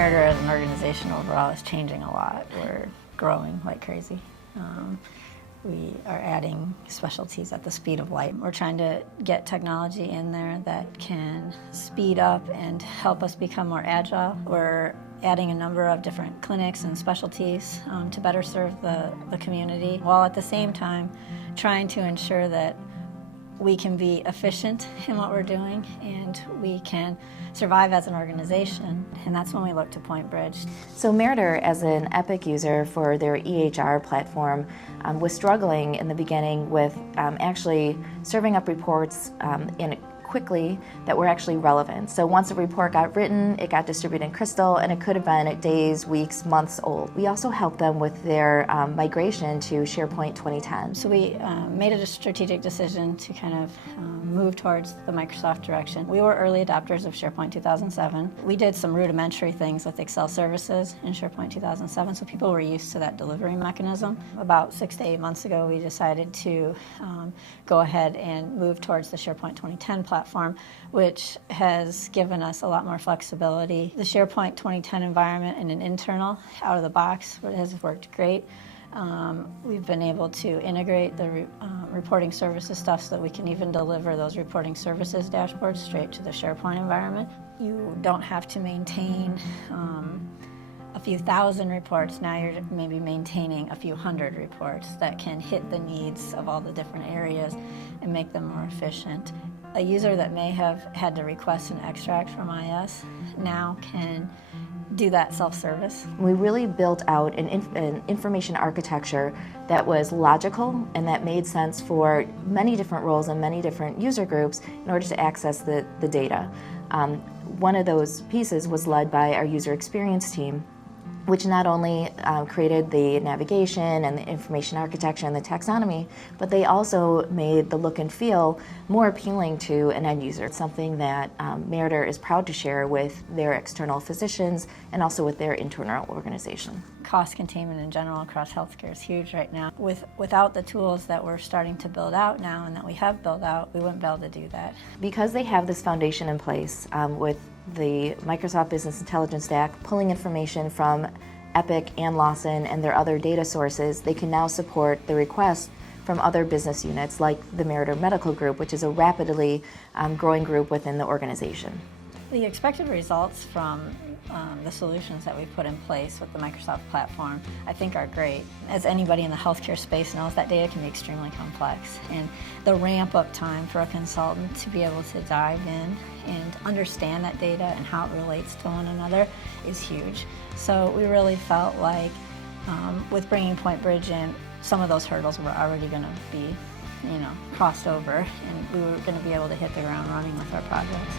Meritor as an organization overall is changing a lot. We're growing like crazy. We are adding specialties at the speed of light. We're trying to get technology in there that can speed up and help us become more agile. We're adding a number of different clinics and specialties to better serve the community, while at the same time trying to ensure that we can be efficient in what we're doing and we can survive as an organization, and that's when we look to PointBridge. So Meritor, as an Epic user for their EHR platform, was struggling in the beginning with actually serving up reports quickly that were actually relevant. So once a report got written, it got distributed in Crystal, and it could have been at days, weeks, months old. We also helped them with their migration to SharePoint 2010. So we made a strategic decision to kind of move towards the Microsoft direction. We were early adopters of SharePoint 2007. We did some rudimentary things with Excel services in SharePoint 2007, so people were used to that delivery mechanism. About 6 to 8 months ago, we decided to go ahead and move towards the SharePoint 2010 platform, which has given us a lot more flexibility. The SharePoint 2010 environment in an internal, out of the box, has worked great. We've been able to integrate the reporting services stuff so that we can even deliver those reporting services dashboards straight to the SharePoint environment. You don't have to maintain a few thousand reports. Now you're maybe maintaining a few hundred reports that can hit the needs of all the different areas and make them more efficient. A user that may have had to request an extract from IS now can do that self-service. We really built out an information architecture that was logical and that made sense for many different roles and many different user groups in order to access the data. One of those pieces was led by our user experience team, which not only created the navigation and the information architecture and the taxonomy, but they also made the look and feel more appealing to an end user. It's something that Meritor is proud to share with their external physicians and also with their internal organization. Cost containment in general across healthcare is huge right now. Without the tools that we're starting to build out now and that we have built out, we wouldn't be able to do that. Because they have this foundation in place with the Microsoft Business Intelligence Stack pulling information from Epic and Lawson and their other data sources, they can now support the requests from other business units like the Meritor Medical Group, which is a rapidly growing group within the organization. The expected results from the solutions that we've put in place with the Microsoft platform, I think, are great. As anybody in the healthcare space knows, that data can be extremely complex, and the ramp-up time for a consultant to be able to dive in and understand that data and how it relates to one another is huge. So we really felt like with bringing PointBridge in, some of those hurdles were already going to be, crossed over, and we were going to be able to hit the ground running with our projects.